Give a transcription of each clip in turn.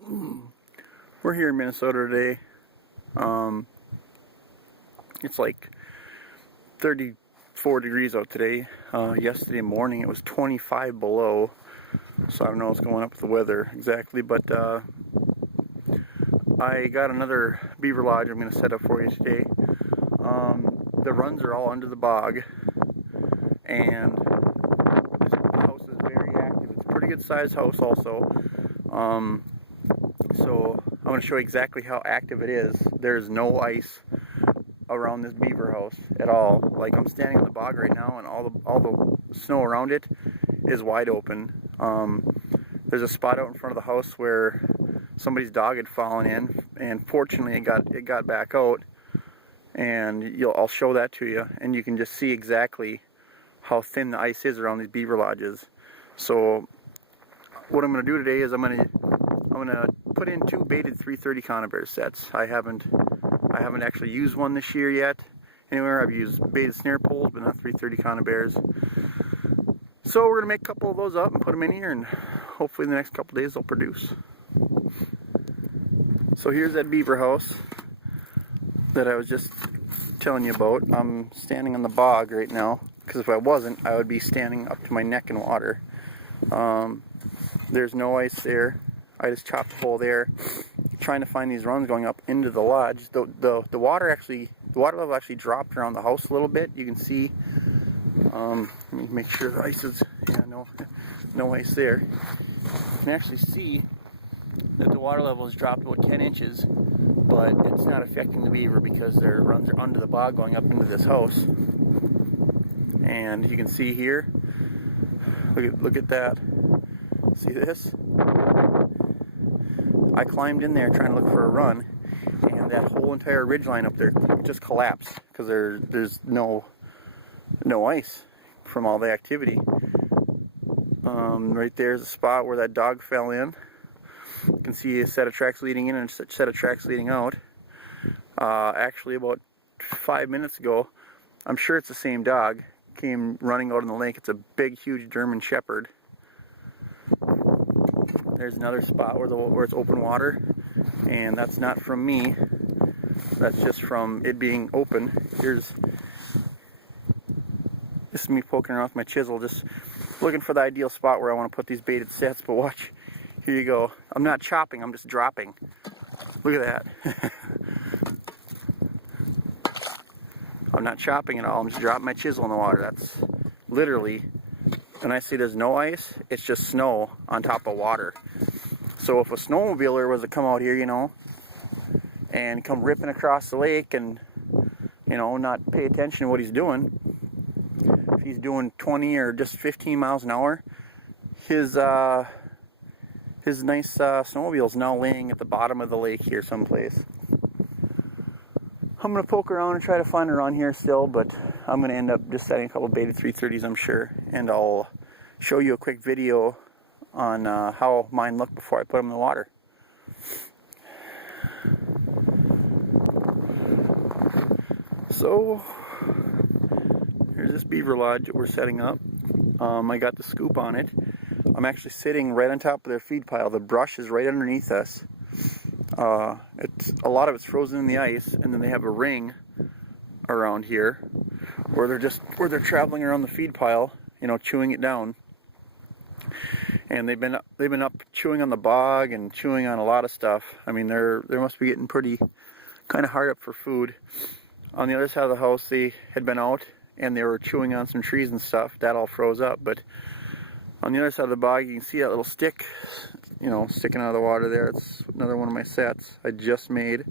We're here in Minnesota today. It's like 34 degrees out today. Yesterday morning it was 25 below, so I don't know what's going up with the weather exactly, but I got another beaver lodge I'm going to set up for you today. The runs are all under the bog, and the house is very active. It's a pretty good sized house also. So I'm going to show you exactly how active it is. There's no ice around this beaver house at all. Like, I'm standing on the bog right now, and all the snow around it is wide open. There's a spot out in front of the house where somebody's dog had fallen in, and fortunately it got back out. And I'll show that to you, and you can just see exactly how thin the ice is around these beaver lodges. So what I'm going to do today is I'm going to put in 2 baited 330 conibear sets. I haven't actually used one this year yet. Anywhere I've used baited snare poles, but not 330 conibears. So we're going to make a couple of those up and put them in here, and hopefully in the next couple of days they'll produce. So here's that beaver house that I was just telling you about. I'm standing on the bog right now, because if I wasn't, I would be standing up to my neck in water. There's no ice there. I just chopped a hole there, trying to find these runs going up into the lodge. The water level actually dropped around the house a little bit. You can see. Let me make sure the ice is, no ice there. You can actually see that the water level has dropped about 10 inches, but it's not affecting the beaver because their runs are under the bog going up into this house. And you can see here, look at that. See this? I climbed in there trying to look for a run, and that whole entire ridgeline up there just collapsed because there's no ice from all the activity. Right there's a spot where that dog fell in. You can see a set of tracks leading in and a set of tracks leading out. Actually, about 5 minutes ago, I'm sure it's the same dog, came running out in the lake. It's a big, huge German Shepherd. There's another spot where it's open water, and that's not from me. That's just from it being open. This is me poking around with my chisel, just looking for the ideal spot where I want to put these baited sets. But watch, here you go. I'm not chopping, I'm just dropping. Look at that. I'm not chopping at all, I'm just dropping my chisel in the water. That's literally, when I say there's no ice, it's just snow on top of water. So if a snowmobiler was to come out here, and come ripping across the lake and, not pay attention to what he's doing, if he's doing 20 or just 15 miles an hour, his nice snowmobile's now laying at the bottom of the lake here someplace. I'm going to poke around and try to find a run here still, but I'm going to end up just setting a couple baited 330s, I'm sure, and I'll show you a quick video on how mine look before I put them in the water. So here's this beaver lodge that we're setting up. I got the scoop on it. I'm actually sitting right on top of their feed pile. The brush is right underneath us. A lot of it's frozen in the ice, and then they have a ring around here where they're traveling around the feed pile, chewing it down. And they've been up chewing on the bog and chewing on a lot of stuff. I mean, they must be getting pretty kind of hard up for food. On the other side of the house, they had been out and they were chewing on some trees and stuff. That all froze up. But on the other side of the bog, you can see that little stick, sticking out of the water there. It's another one of my sets I just made.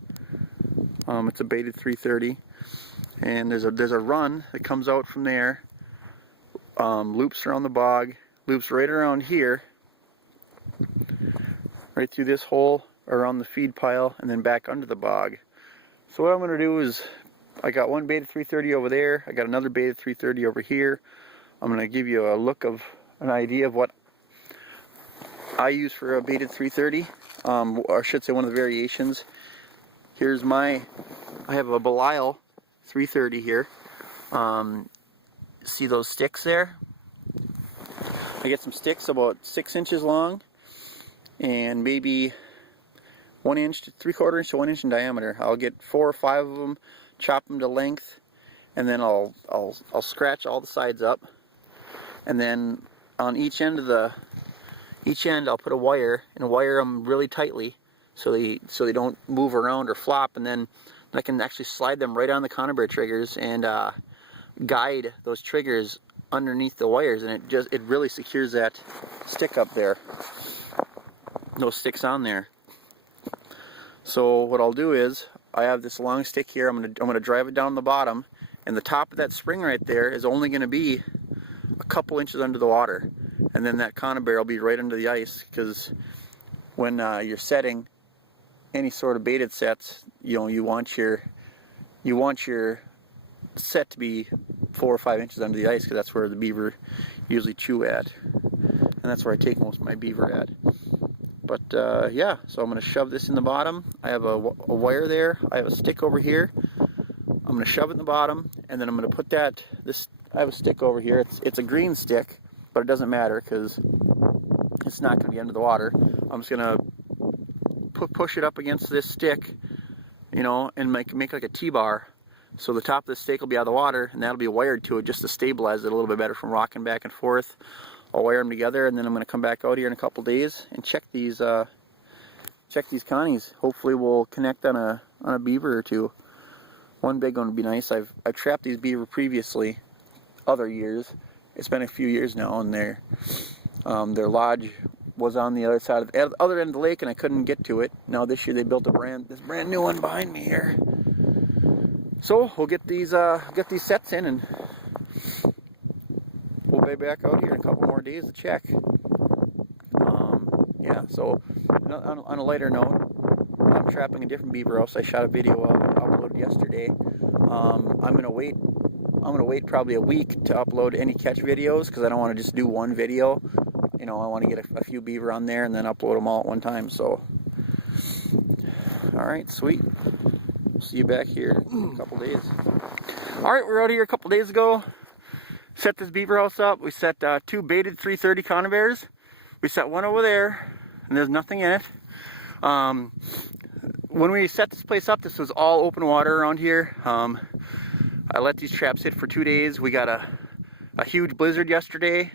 It's a baited 330, and there's a run that comes out from there, loops around the bog, loops right around here, right through this hole around the feed pile, and then back under the bog. So what I'm going to do is, I got one baited 330 over there, I got another baited 330 over here. I'm going to give you an idea of what I use for a baited 330, or I should say one of the variations. Here's I have a Belial 330 here. See those sticks there? I get some sticks about 6 inches long and maybe 1 inch to 3/4 inch to 1 inch in diameter. I'll get 4 or 5 of them, chop them to length, and then I'll scratch all the sides up, and then on each end I'll put a wire and wire them really tightly so they don't move around or flop, and then I can actually slide them right on the conibear triggers and guide those triggers underneath the wires, and it really secures that stick up there, those sticks on there. So what I'll do is, I have this long stick here. I'm gonna drive it down the bottom, and the top of that spring right there is only going to be a couple inches under the water, and then that conibear will be right under the ice, because when you're setting any sort of baited sets, you know, you want your set to be 4 or 5 inches under the ice, because that's where the beaver usually chew at, and that's where I take most of my beaver at. But yeah, so I'm going to shove this in the bottom. I have a wire there. I have a stick over here. I'm going to shove it in the bottom, and then I'm going to put I have a stick over here. It's a green stick, but it doesn't matter because it's not going to be under the water. I'm just going to push it up against this stick, you know, and make like a T-bar. So the top of the stake will be out of the water, and that'll be wired to it just to stabilize it a little bit better from rocking back and forth. I'll wire them together, and then I'm going to come back out here in a couple days and check these connies. Hopefully we'll connect on a beaver or two. One big one would be nice. I've trapped these beaver previously, other years. It's been a few years now, and their lodge was on the other side of the other end of the lake, and I couldn't get to it. Now this year they built this brand new one behind me here. So we'll get these sets in, and we'll be back out here in a couple more days to check. Yeah, so on a lighter note, I'm trapping a different beaver house. I shot a video uploaded yesterday. I'm gonna wait probably a week to upload any catch videos, because I don't want to just do one video. You know, I want to get a few beaver on there and then upload them all at one time. So, all right, sweet. See you back here in a couple days. All right, we're out here a couple days ago. Set this beaver house up. We set 2 baited 330 conibears. We set one over there, and there's nothing in it. When we set this place up, this was all open water around here. I let these traps sit for 2 days. We got a huge blizzard yesterday,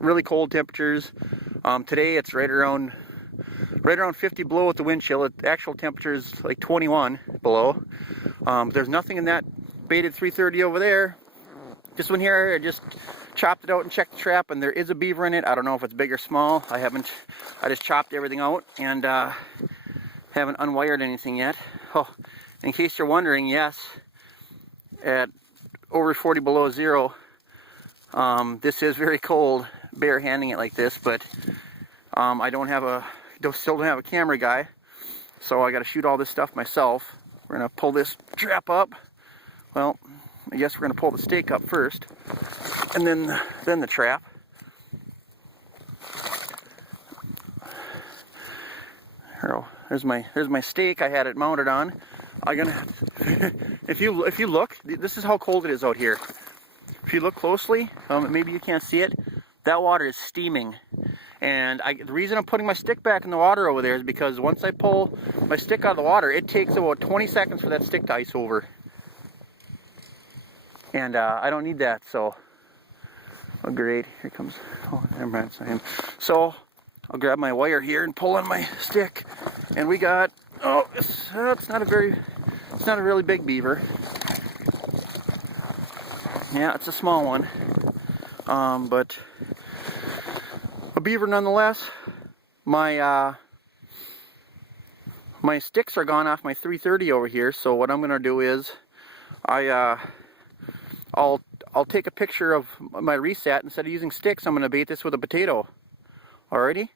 really cold temperatures. Today it's right around 50 below with the wind chill. The actual temperature is like 21 below. There's nothing in that baited 330 over there. This one here, I just chopped it out and checked the trap, and there is a beaver in it. I don't know if it's big or small. I just chopped everything out and haven't unwired anything yet. Oh, in case you're wondering, yes, at over 40 below zero, this is very cold, bare handing it like this, but I still don't have a camera guy, so I got to shoot all this stuff myself. We're gonna pull this trap up. Well, I guess we're gonna pull the stake up first, and then the trap. Here's my stake. I had it mounted on. If you look, this is how cold it is out here. If you look closely, maybe you can't see it. That water is steaming, and the reason I'm putting my stick back in the water over there is because once I pull my stick out of the water, it takes about 20 seconds for that stick to ice over, and I don't need that. So, oh great, here comes. Oh, never mind, it's not him. So I'll grab my wire here and pull on my stick, and we got. Oh, it's not a really big beaver. Yeah, it's a small one, but a beaver nonetheless. My sticks are gone off my 330 over here, so what I'm gonna do is I'll take a picture of my reset. Instead of using sticks, I'm gonna bait this with a potato. Alrighty,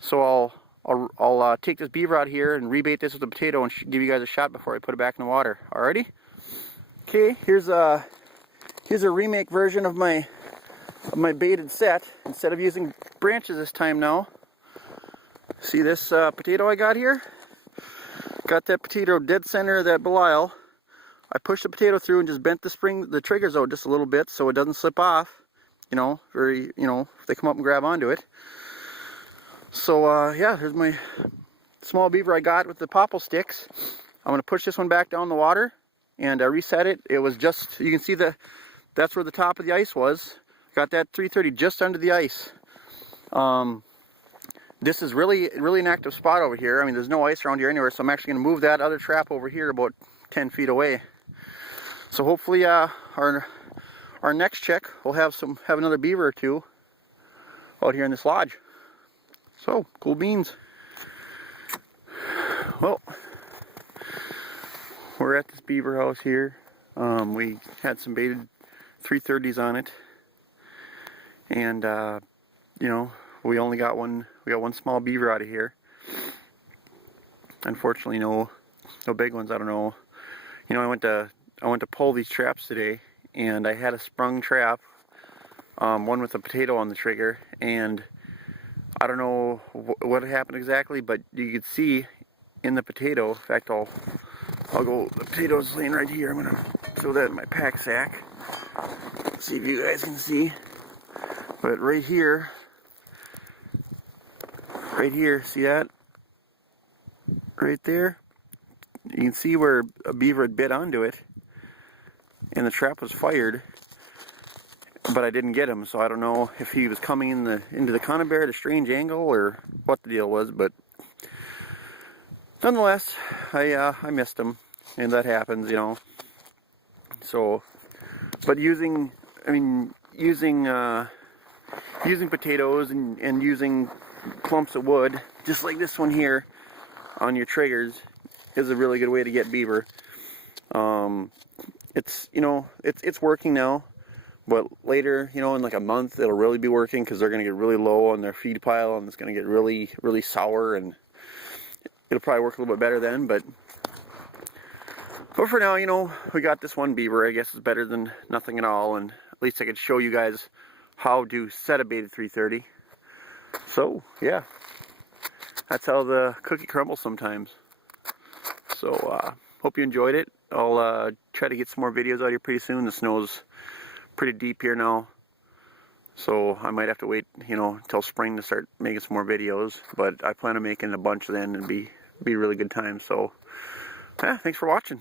so I'll take this beaver out here and rebait this with a potato and give you guys a shot before I put it back in the water. Alrighty. Okay, here's a remake version of my baited set. Instead of using branches this time now. See this potato I got here? Got that potato dead center of that Belial. I pushed the potato through and just bent the triggers out just a little bit so it doesn't slip off. You know, if they come up and grab onto it. So yeah, here's small beaver I got with the popple sticks. I'm going to push this one back down the water and reset it. It was just, you can see that's where the top of the ice was. Got that 330 just under the ice. This is really an active spot over here. I mean, there's no ice around here anywhere, so I'm actually going to move that other trap over here about 10 feet away. So hopefully our next check we'll have another beaver or two out here in this lodge. So cool beans. Well, we're at this beaver house here. We had some baited 330s on it, and you know, we only got one. We got one small beaver out of here. Unfortunately, no big ones. I don't know. You know, I went to pull these traps today, and I had a sprung trap, one with a potato on the trigger, and I don't know what happened exactly, but you could see in the potato. In fact, I'll go. The potato's laying right here. I'm gonna throw that in my pack sack. See if you guys can see. But right here, see that? Right there, you can see where a beaver had bit onto it, and the trap was fired, but I didn't get him, so I don't know if he was coming into the conibear at a strange angle or what the deal was, but nonetheless, I missed him, and that happens, you know. So, but using potatoes and using clumps of wood, just like this one here, on your triggers is a really good way to get beaver. It's, you know, it's working now, but later, you know, in like a month, it'll really be working because they're going to get really low on their feed pile, and it's going to get really sour, and it'll probably work a little bit better then. But for now, you know, we got this one beaver. I guess it's better than nothing at all, and at least I could show you guys how to set a baited 330. So yeah, that's how the cookie crumbles sometimes. So hope you enjoyed it. I'll try to get some more videos out here pretty soon. The snow's pretty deep here now, so I might have to wait, you know, until spring to start making some more videos. But I plan on making a bunch then, and be a really good time. So yeah, thanks for watching.